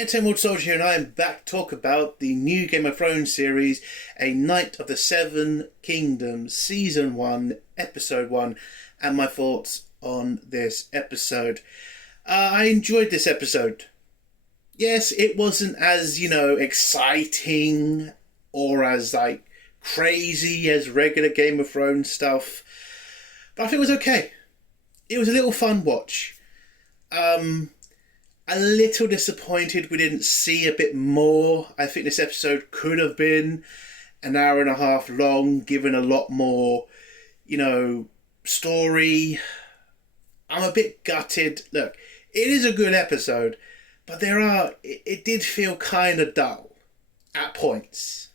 Entertainment Soldier here, and I am back to talk about the new Game of Thrones series, A Knight of the Seven Kingdoms, Season 1, Episode 1, and my thoughts on this episode. I enjoyed this episode. Yes, it wasn't as, exciting or as, crazy as regular Game of Thrones stuff, but I think it was okay. It was a little fun watch. A little disappointed we didn't see a bit more. I think this episode could have been an hour and a half long, given a lot more, story. I'm a bit gutted. Look, it is a good episode, but it did feel kind of dull at points.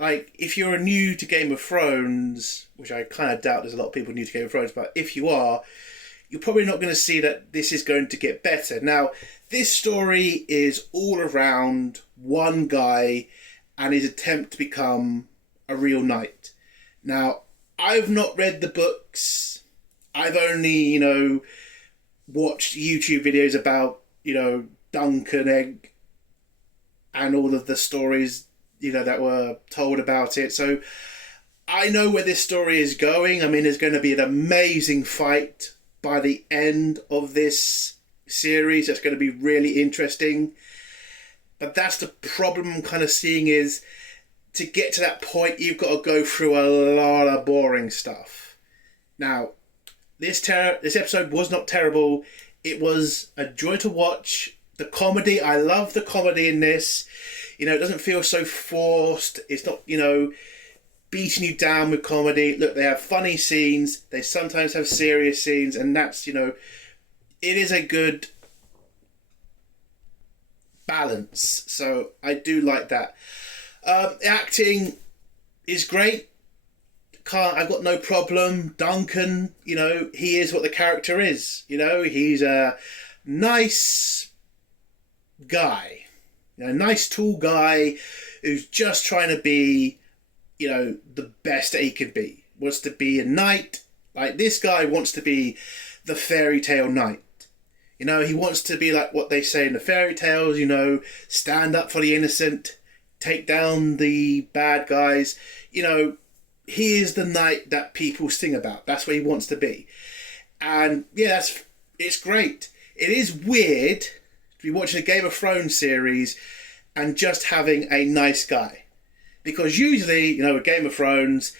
If you're new to Game of Thrones, which I kind of doubt there's a lot of people new to Game of Thrones, but if you are, you're probably not going to see that this is going to get better. Now, this story is all around one guy and his attempt to become a real knight. Now, I've not read the books. I've only, watched YouTube videos about, Duncan Egg and all of the stories, that were told about it. So I know where this story is going. I mean, there's going to be an amazing fight by the end of this series. That's going to be really interesting. But that's the problem I'm kind of seeing, is to get to that point, you've got to go through a lot of boring stuff. Now, this episode was not terrible. It was a joy to watch. The comedy, I love the comedy in this. It doesn't feel so forced. It's not, beating you down with comedy. Look, they have funny scenes. They sometimes have serious scenes, and that's, it is a good balance. So I do like that. Acting is great. I've got no problem. Duncan, he is what the character is. He's a nice guy. A nice tall guy who's just trying to be the best that he could be. Wants to be a knight. This guy wants to be the fairy tale knight. He wants to be like what they say in the fairy tales, stand up for the innocent, take down the bad guys. He is the knight that people sing about. That's where he wants to be. And yeah, it's great. It is weird to be watching a Game of Thrones series and just having a nice guy. Because usually, with Game of Thrones,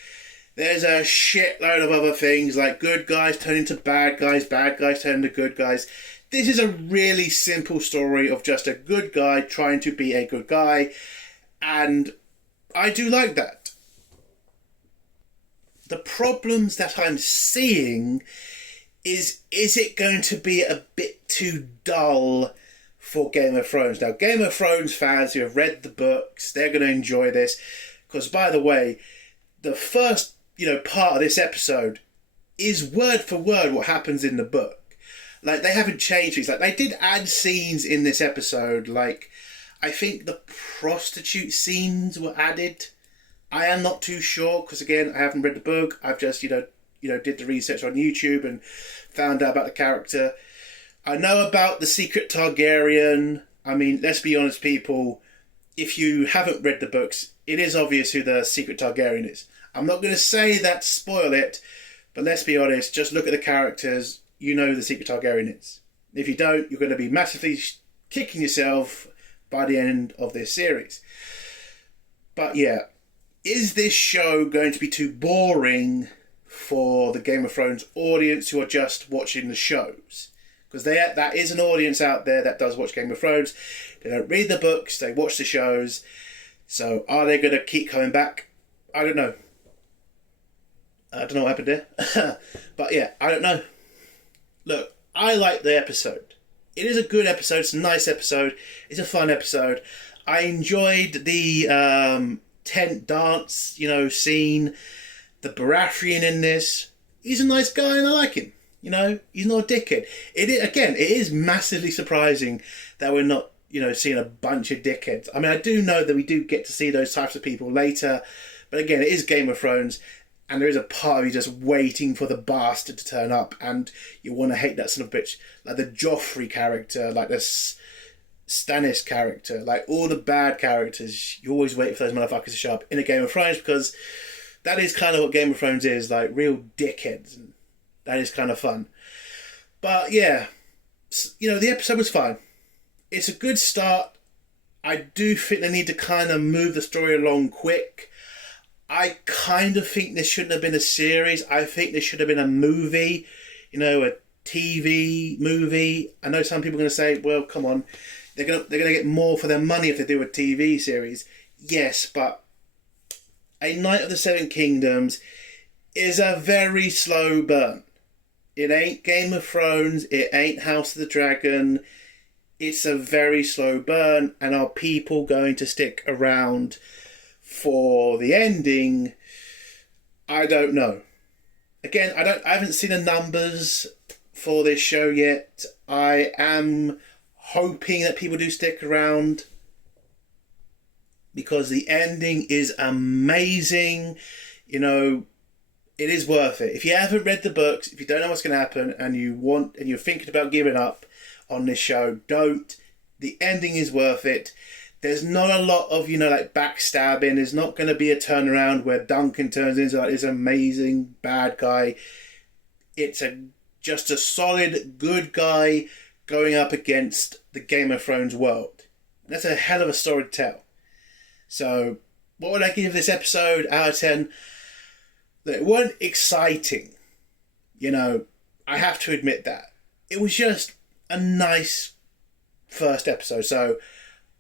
there's a shitload of other things, like good guys turn into bad guys turn into good guys. This is a really simple story of just a good guy trying to be a good guy, and I do like that. The problems that I'm seeing is it going to be a bit too dull for Game of Thrones? Now, Game of Thrones fans who have read the books, they're going to enjoy this, because, by the way, the first, part of this episode is word for word what happens in the book. They haven't changed things. They did add scenes in this episode. I think the prostitute scenes were added. I am not too sure, because, again, I haven't read the book. I've just, did the research on YouTube and found out about the character. I know about the secret Targaryen. I mean, let's be honest, people. If you haven't read the books, it is obvious who the secret Targaryen is. I'm not going to say that to spoil it, but let's be honest. Just look at the characters. You know who the secret Targaryen is. If you don't, you're going to be massively kicking yourself by the end of this series. But yeah, is this show going to be too boring for the Game of Thrones audience who are just watching the shows? Because that is an audience out there that does watch Game of Thrones. They don't read the books, they watch the shows. So are they going to keep coming back? I don't know. I don't know what happened there. But yeah, I don't know. Look, I like the episode. It is a good episode. It's a nice episode. It's a fun episode. I enjoyed the tent dance, scene. The Baratheon in this. He's a nice guy and I like him. He's not a dickhead. It is massively surprising that we're not, seeing a bunch of dickheads. I mean, I do know that we do get to see those types of people later, but again, it is Game of Thrones, and there is a part of you just waiting for the bastard to turn up, and you want to hate that son of a bitch. Like the Joffrey character, like this Stannis character. Like all the bad characters, you always wait for those motherfuckers to show up in a Game of Thrones, because that is kind of what Game of Thrones is, like real dickheads. And that is kind of fun. But yeah, the episode was fine. It's a good start. I do think they need to kind of move the story along quick. I kind of think this shouldn't have been a series. I think this should have been a movie, a TV movie. I know some people are going to say, well, come on, they're going to get more for their money if they do a TV series. Yes, but A Knight of the Seven Kingdoms is a very slow burn. It ain't Game of Thrones. It ain't House of the Dragon. It's a very slow burn. And are people going to stick around for the ending? I don't know. Again, I haven't seen the numbers for this show yet. I am hoping that people do stick around, because the ending is amazing. It is worth it. If you haven't read the books, if you don't know what's going to happen, and you're thinking about giving up on this show, don't. The ending is worth it. There's not a lot of, backstabbing. There's not going to be a turnaround where Duncan turns into this amazing bad guy. It's just a solid good guy going up against the Game of Thrones world. That's a hell of a story to tell. So, what would I give this episode out of 10? It wasn't exciting. I have to admit that. It was just a nice first episode. So,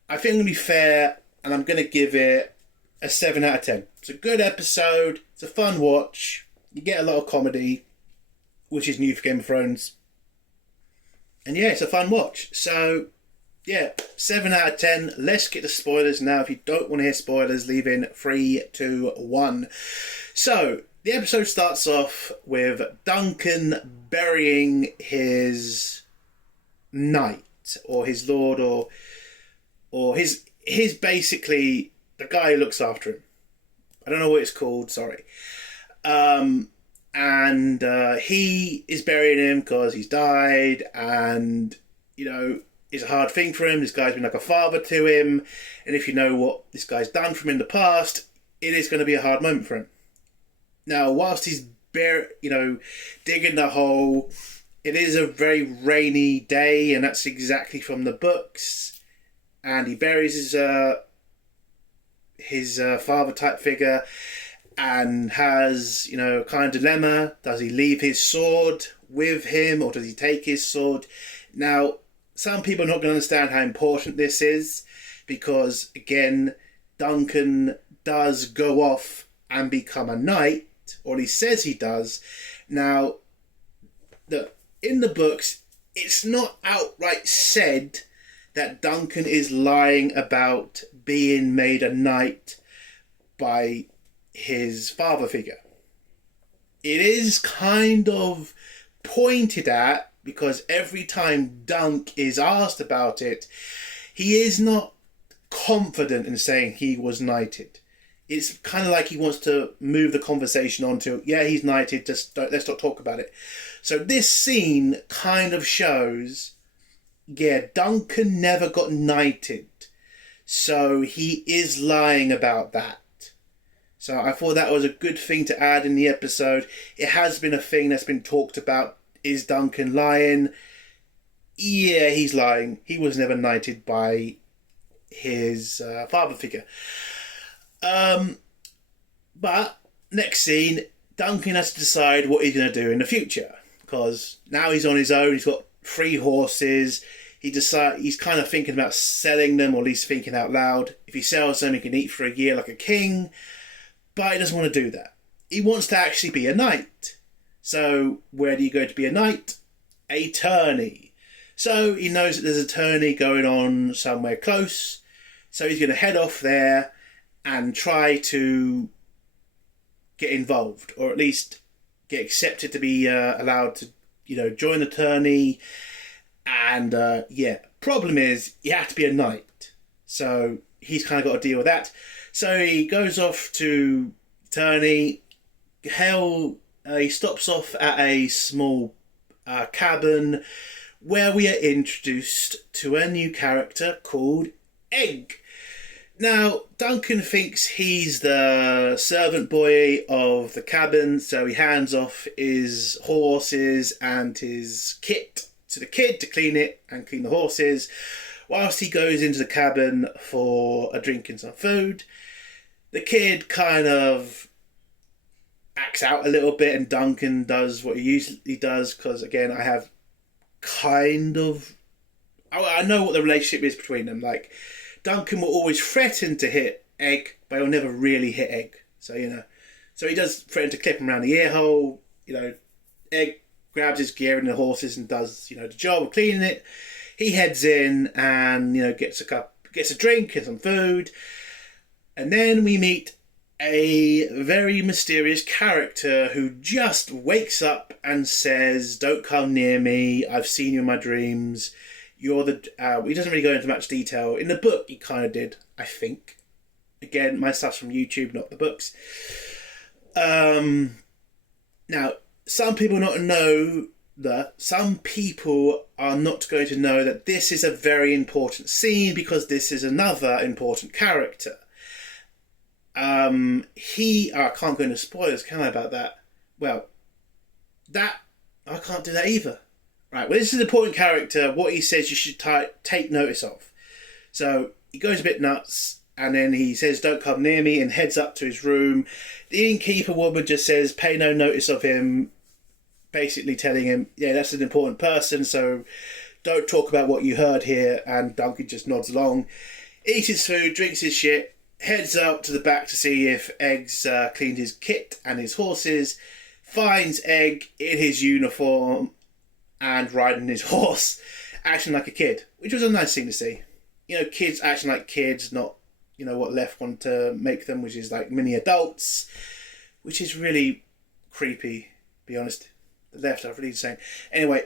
I think I'm going to be fair, and I'm going to give it a 7 out of 10. It's a good episode. It's a fun watch. You get a lot of comedy, which is new for Game of Thrones. And yeah, it's a fun watch. So, yeah, 7 out of 10. Let's get to spoilers now. If you don't want to hear spoilers, leave in 3, 2, 1. So, the episode starts off with Duncan burying his knight, or his lord, or his basically the guy who looks after him. I don't know what it's called, sorry. And he is burying him because he's died, and it's a hard thing for him. This guy's been like a father to him, and if you know what this guy's done for him in the past, it is going to be a hard moment for him. Now, whilst he's digging the hole, it is a very rainy day, and that's exactly from the books. And he buries his father type figure, and has a kind of dilemma. Does he leave his sword with him, or does he take his sword? Now, some people are not going to understand how important this is, because again, Duncan does go off and become a knight, or he says he does. Now, in the books, it's not outright said that Duncan is lying about being made a knight by his father figure. It is kind of pointed at, because every time Dunk is asked about it, he is not confident in saying he was knighted. It's kind of like he wants to move the conversation on to, yeah, he's knighted, let's not talk about it. So this scene kind of shows, yeah, Duncan never got knighted. So he is lying about that. So I thought that was a good thing to add in the episode. It has been a thing that's been talked about. Is Duncan lying? Yeah, he's lying. He was never knighted by his father figure. But next scene, Duncan has to decide what he's going to do in the future, because now he's on his own. He's got 3 horses. He's kind of thinking about selling them, or at least thinking out loud. If he sells them, he can eat for a year like a king. But he doesn't want to do that. He wants to actually be a knight. So where do you go to be a knight? A tourney. So he knows that there's a tourney going on somewhere close. So he's going to head off there and try to get involved, or at least get accepted to be allowed to, join the tourney. And problem is, you have to be a knight. So he's kind of got to deal with that. So he goes off to tourney. He stops off at a small cabin where we are introduced to a new character called Egg. Now, Duncan thinks he's the servant boy of the cabin, so he hands off his horses and his kit to the kid to clean it and clean the horses, whilst he goes into the cabin for a drink and some food. The kid kind of acts out a little bit, and Duncan does what he usually does, because, again, I have I know what the relationship is between them. Like, Duncan will always threaten to hit Egg, but he'll never really hit Egg. So, so he does threaten to clip him around the ear hole. Egg grabs his gear and the horses and does, the job of cleaning it. He heads in and, gets a drink and some food. And then we meet a very mysterious character who just wakes up and says, "Don't come near me. I've seen you in my dreams. You're the..." He doesn't really go into much detail. In the book, he kind of did, I think. Again, my stuff's from YouTube, not the books. Now, some people are not going to know that this is a very important scene, because this is another important character. I can't go into spoilers, can I, about that? Well, I can't do that either. Right, well, this is an important character. What he says you should take notice of. So he goes a bit nuts, and then he says, "Don't come near me," and heads up to his room. The innkeeper woman just says, "Pay no notice of him," basically telling him, yeah, that's an important person, so don't talk about what you heard here. And Duncan just nods along, eats his food, drinks his shit, heads up to the back to see if Egg's cleaned his kit and his horses, finds Egg in his uniform and riding his horse, acting like a kid, which was a nice thing to see. Kids acting like kids, not, what left want to make them, which is like mini adults, which is really creepy, to be honest. The left are really insane. Anyway,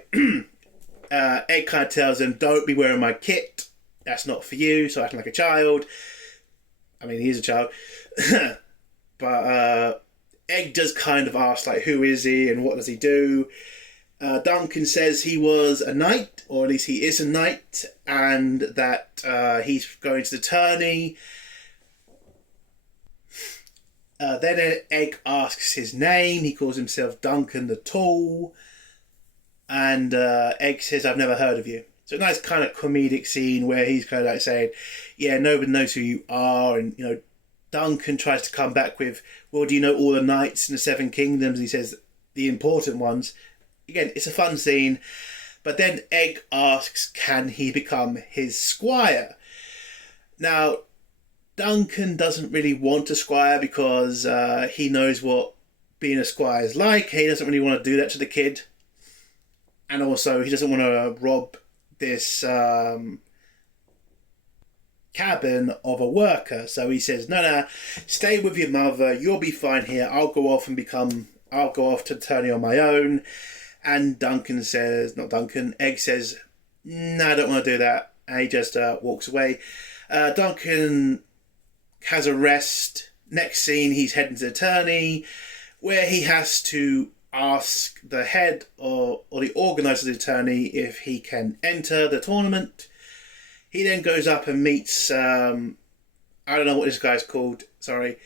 Egg kind of tells him, "Don't be wearing my kit. That's not for you." So acting like a child. I mean, he is a child. But Egg does kind of ask, like, who is he and what does he do? Duncan says he was a knight, or at least he is a knight, and that he's going to the tourney. Then Egg asks his name. He calls himself Duncan the Tall. And Egg says, "I've never heard of you." So a nice kind of comedic scene where he's kind of like saying, yeah, nobody knows who you are. And, Duncan tries to come back with, "Well, do you know all the knights in the Seven Kingdoms?" He says, "The important ones." Again, it's a fun scene. But then Egg asks, can he become his squire? Now, Duncan doesn't really want a squire, because he knows what being a squire is like. He doesn't really want to do that to the kid. And also, he doesn't want to rob this cabin of a worker. So he says, no, stay with your mother. You'll be fine here. I'll go off to the tourney on my own. And Egg says, no, I don't want to do that. And he just walks away. Duncan has a rest. Next scene, he's heading to the tourney, where he has to ask the head or the organizer of the tourney if he can enter the tournament. He then goes up and meets, I don't know what this guy's called, sorry.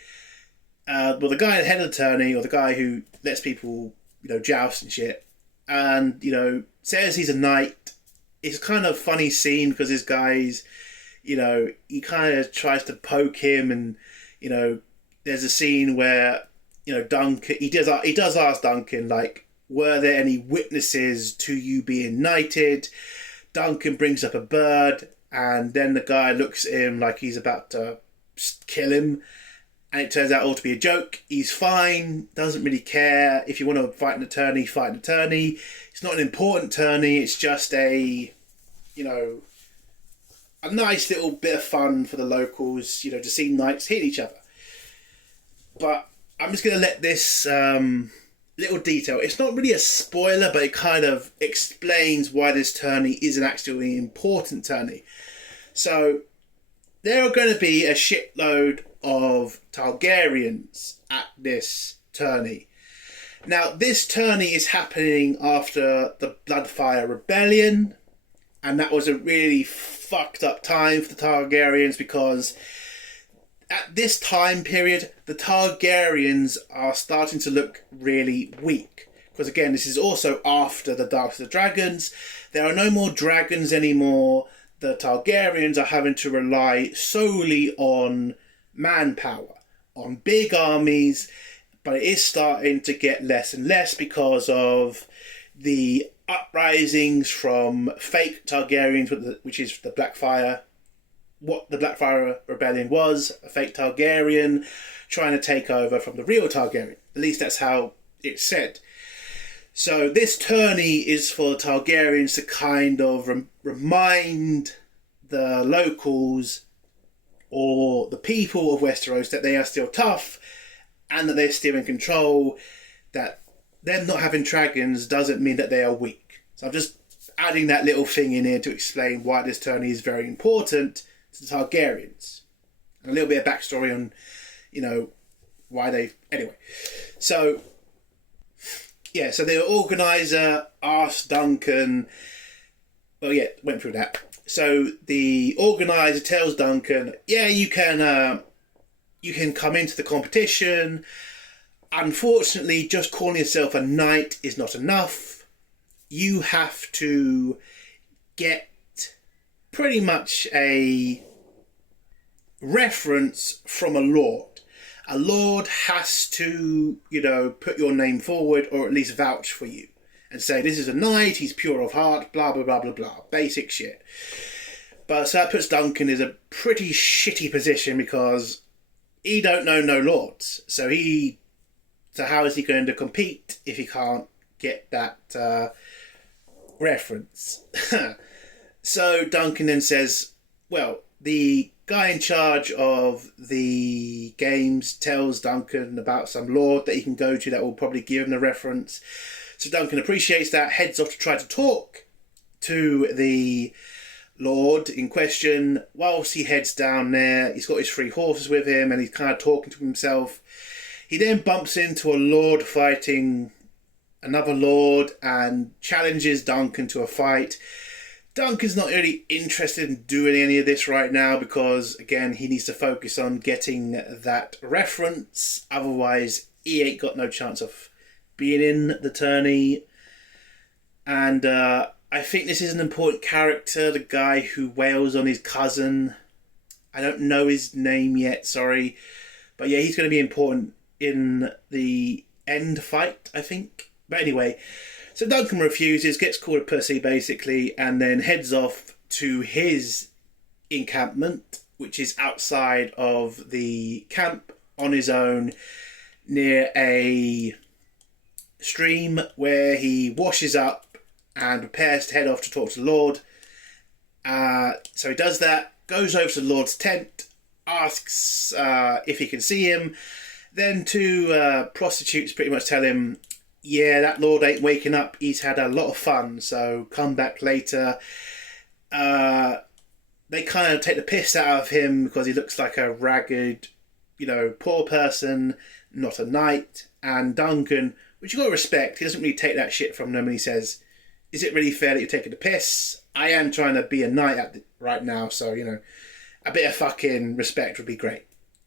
Well, the guy at the head of the tourney, or the guy who lets people, joust and shit, and, says he's a knight. It's a kind of funny scene, because this guy's, he kind of tries to poke him, and, there's a scene where, Duncan, he does ask Duncan, like, were there any witnesses to you being knighted? Duncan brings up a bird, and then the guy looks at him like he's about to kill him, and it turns out all to be a joke. He's fine, doesn't really care. If you want to fight an attorney, fight an attorney. It's not an important tourney, it's just a nice little bit of fun for the locals, to see knights hit each other. But I'm just going to let this little detail, it's not really a spoiler, but it kind of explains why this tourney is an actually important tourney. So there are going to be a shitload of Targaryens at this tourney. Now, this tourney is happening after the Bloodfire Rebellion. And that was a really fucked up time for the Targaryens, because at this time period, the Targaryens are starting to look really weak. Because again, this is also after the Dark of the Dragons. There are no more dragons anymore. The Targaryens are having to rely solely on manpower, on big armies, but it is starting to get less and less because of the uprisings from fake Targaryens, which is the Blackfyre. What the Blackfyre Rebellion was, a fake Targaryen trying to take over from the real Targaryen. At least that's how it's said. So this tourney is for the Targaryens to kind of remind the locals or the people of Westeros that they are still tough and that they're still in control, that them not having dragons doesn't mean that they are weak. So I'm just adding that little thing in here to explain why this tourney is very important to the Targaryens. And a little bit of backstory on, why they... Anyway, so... Yeah, so the organiser asked Duncan... Well, yeah, went through that. So the organiser tells Duncan, yeah, you can come into the competition. Unfortunately, just calling yourself a knight is not enough. You have to get pretty much a reference from a lord. A lord has to, put your name forward or at least vouch for you and say, this is a knight, he's pure of heart, blah, blah, blah, blah, blah. Basic shit. But so that puts Duncan in a pretty shitty position because he don't know no lords. So how is he going to compete if he can't get that reference? So Duncan then says, well, the guy in charge of the games tells Duncan about some lord that he can go to that will probably give him the reference. So Duncan appreciates that, heads off to try to talk to the lord in question. Whilst he heads down there, he's got his 3 horses with him and he's kind of talking to himself. He then bumps into a lord fighting another lord and challenges Duncan to a fight. Duncan's not really interested in doing any of this right now because, again, he needs to focus on getting that reference. Otherwise, he ain't got no chance of being in the tourney. And I think this is an important character, the guy who wails on his cousin. I don't know his name yet, sorry. But yeah, he's going to be important in the end fight, I think. But anyway... So Duncan refuses, gets called a pussy basically, and then heads off to his encampment, which is outside of the camp on his own near a stream where he washes up and prepares to head off to talk to the Lord. So he does that, goes over to the Lord's tent, asks if he can see him. Then 2 prostitutes pretty much tell him, yeah, that lord ain't waking up. He's had a lot of fun, so come back later. They kind of take the piss out of him because he looks like a ragged, poor person, not a knight. And Duncan, which you got to respect, he doesn't really take that shit from them, and he says, is it really fair that you're taking the piss? I am trying to be a knight right now, so, a bit of fucking respect would be great.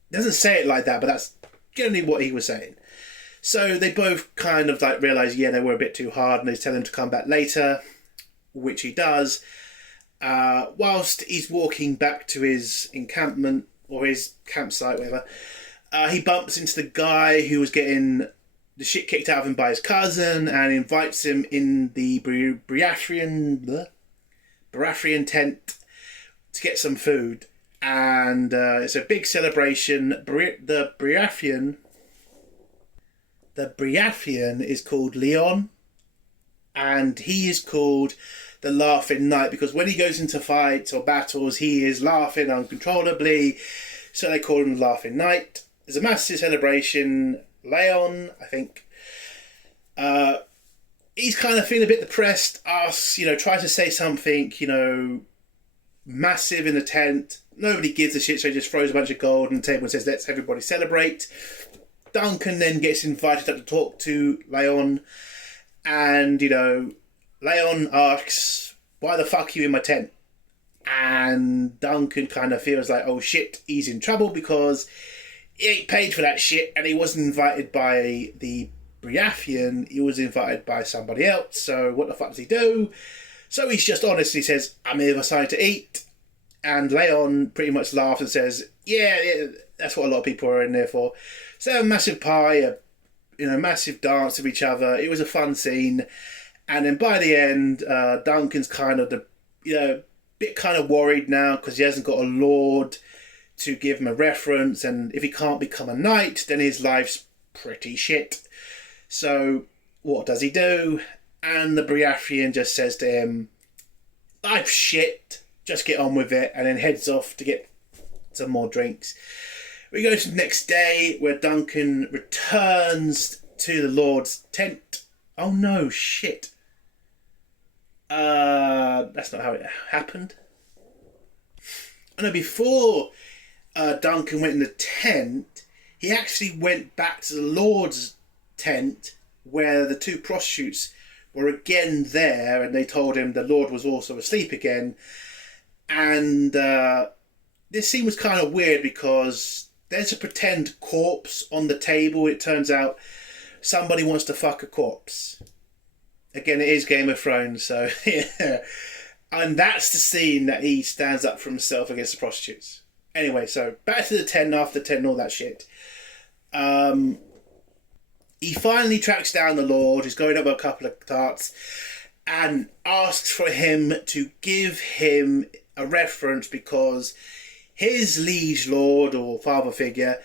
He doesn't say it like that, but that's generally what he was saying. So they both kind of realise, yeah, they were a bit too hard, and they tell him to come back later, which he does. Whilst he's walking back to his encampment, or his campsite, whatever, he bumps into the guy who was getting the shit kicked out of him by his cousin, and invites him in the Baratheon tent to get some food. And it's a big celebration. The Baratheon is called Leon, and he is called the Laughing Knight because when he goes into fights or battles, he is laughing uncontrollably, so they call him the Laughing Knight. There's a massive celebration. Leon, I think, he's kind of feeling a bit depressed, asks, tries to say something, massive in the tent. Nobody gives a shit, so he just throws a bunch of gold on the table and says, let's everybody celebrate. Duncan then gets invited up to talk to Leon, and Leon asks why the fuck are you in my tent? And Duncan kind of feels like, oh shit, he's in trouble because he ain't paid for that shit, and he wasn't invited by the Baratheon, he was invited by somebody else, so what the fuck does he do? So he's just honestly says, I'm here for something to eat. And Leon pretty much laughs and says, yeah, that's what a lot of people are in there for. So they have a massive pie, a massive dance with each other. It was a fun scene. And then by the end, Duncan's kind of bit kind of worried now because he hasn't got a lord to give him a reference, and if he can't become a knight, then his life's pretty shit. So what does he do? And the Baratheon just says to him, life's shit, just get on with it, and then heads off to get some more drinks. We go to the next day where Duncan returns to the Lord's tent. Oh no, shit. That's not how it happened. Oh no, before Duncan went in the tent, he actually went back to the Lord's tent where the two prostitutes were again there, and they told him the Lord was also asleep again. And this scene was kind of weird because there's a pretend corpse on the table. It turns out somebody wants to fuck a corpse. Again, it is Game of Thrones, so yeah. And that's the scene that he stands up for himself against the prostitutes. Anyway, so back to the tent after the tent and all that shit. He finally tracks down the Lord. He's going up a couple of tarts and asks for him to give him a reference because his liege lord or father figure,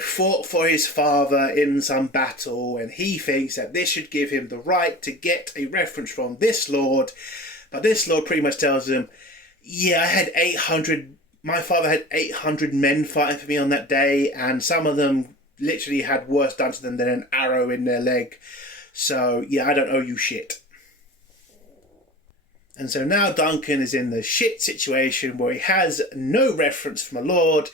fought for his father in some battle, and he thinks that this should give him the right to get a reference from this lord. But this lord pretty much tells him, yeah, my father had 800 men fighting for me on that day, and some of them literally had worse done to them than an arrow in their leg. So, yeah, I don't owe you shit. And so now Duncan is in the shit situation where he has no reference from a lord,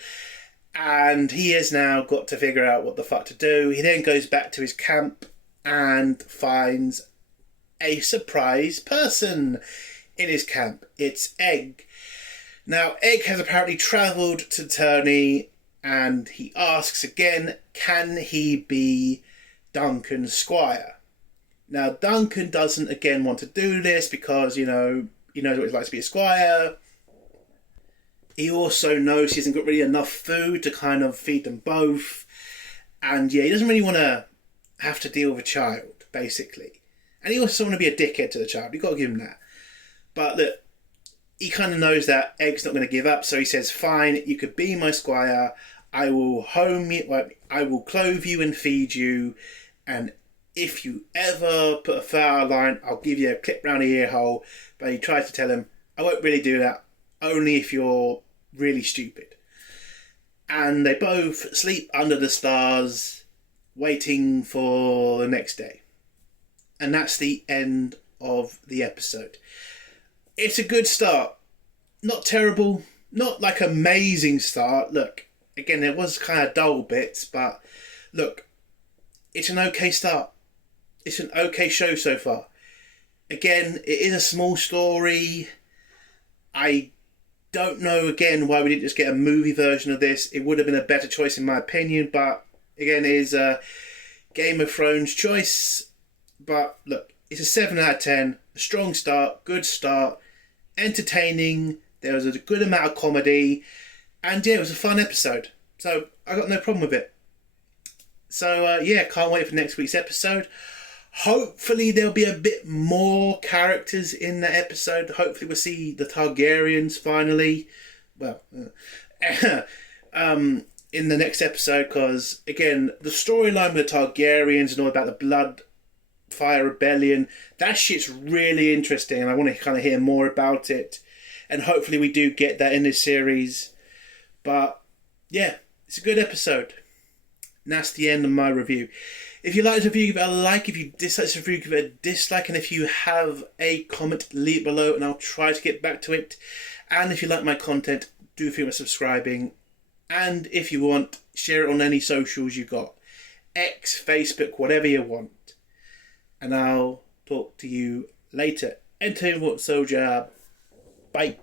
and he has now got to figure out what the fuck to do. He then goes back to his camp and finds a surprise person in his camp. It's Egg. Now, Egg has apparently travelled to Turney, and he asks again, can he be Duncan's squire? Now, Duncan doesn't again want to do this because, he knows what it's like to be a squire. He also knows he hasn't got really enough food to kind of feed them both. And yeah, he doesn't really want to have to deal with a child, basically. And he also doesn't want to be a dickhead to the child. You've got to give him that. But look, he kind of knows that Egg's not going to give up, so he says, fine, you could be my squire. I will home you, I will clothe you and feed you, and if you ever put a foul line, I'll give you a clip round the ear hole. But he tries to tell him, I won't really do that, only if you're really stupid. And they both sleep under the stars, waiting for the next day. And that's the end of the episode. It's a good start. Not terrible, not like amazing start. Look, again, there was kind of dull bits, but look, it's an okay start. It's an okay show so far. Again, it is a small story. I don't know, again, why we didn't just get a movie version of this. It would have been a better choice in my opinion, but again, it is a Game of Thrones choice. But look, it's a 7 out of 10. A strong start, good start, entertaining. There was a good amount of comedy. And yeah, it was a fun episode. So I got no problem with it. So yeah, can't wait for next week's episode. Hopefully there'll be a bit more characters in that episode. Hopefully we'll see the Targaryens finally. Well, in the next episode, because again, the storyline with the Targaryens and all about the blood fire rebellion, that shit's really interesting, and I want to kind of hear more about it. And hopefully we do get that in this series. But yeah, it's a good episode. And that's the end of my review. If you like this review, give it a like. If you dislike this review, give it a dislike. And if you have a comment, leave it below and I'll try to get back to it. And if you like my content, do feel like subscribing. And if you want, share it on any socials you got. X, Facebook, whatever you want. And I'll talk to you later. Entertainment Soldier. Bye.